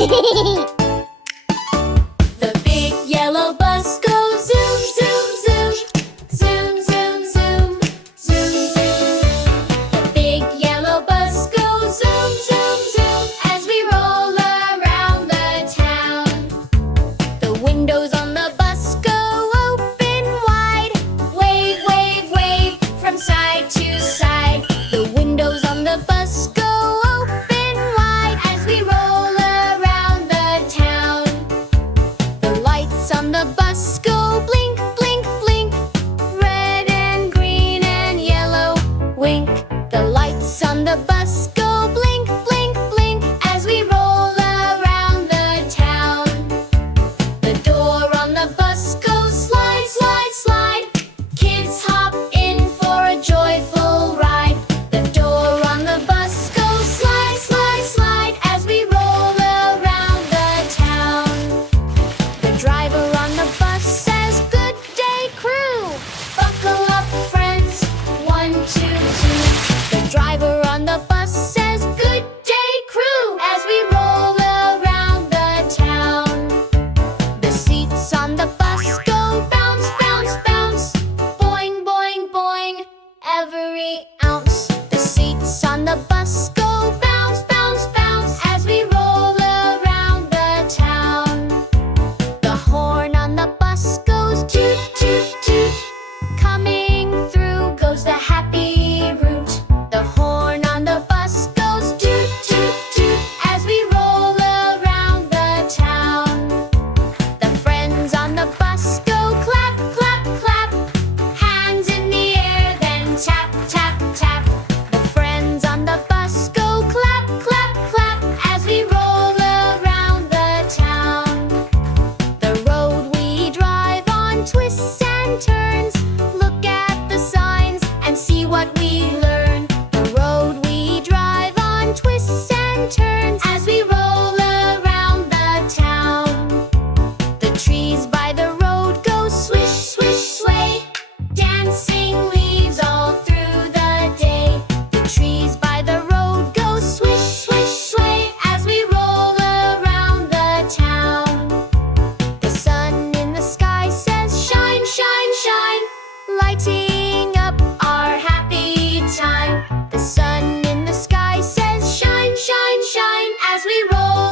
The big yellow bus goes zoom, zoom, zoom. Zoom, zoom, zoom. Zoom, zoom. The big yellow bus goes zoom, zoom, zoom as we roll around the town. The windows on the bus go open wide. Wave, wave, wave from side to side. The windows on the bus go open wide as we roll around the town. The lights on the bus go blink, blink, blink. Red and green and yellow wink. The lights on the bus go blink, blink, blink as we roll around the town. The door on the bus goes slide, slide, slide. Kids hop in for a joyful ride. The door on the bus goes slide, slide, slide as we roll around the town. The driver on the bus says, "Good day, crew. Buckle up, friends. 1, 2, 2." The driver on the bus says, "Good day, crew," as we roll around the town. The seats on the bus go bounce, bounce, bounce. Boing, boing, boing, every ounce. The seats on the bus go bounce, bounce, bounce as we roll around the town. The horn on the bus goes toot, toot, toot. Coming through goes the happy route. The horn on the bus goes toot, toot, toot as we roll around the town. The friends on the bus go clap, clap, clap. Hands in the air, then tap, tap, tap. The friends on the bus go clap, clap, clap as we roll around the town. The road we drive on twists and turns. Look at the signs and see what we learn. The road we drive on twists and turns as we roll around the town. The trees by the road go swish, swish, sway. Dancing leaves all through the day. The trees by the road go swish, swish, sway as we roll around the town. The sun in the sky says, "Shine, shine, shine," lighting up our happy time. The sun in the sky says, "Shine, shine, shine," as we roll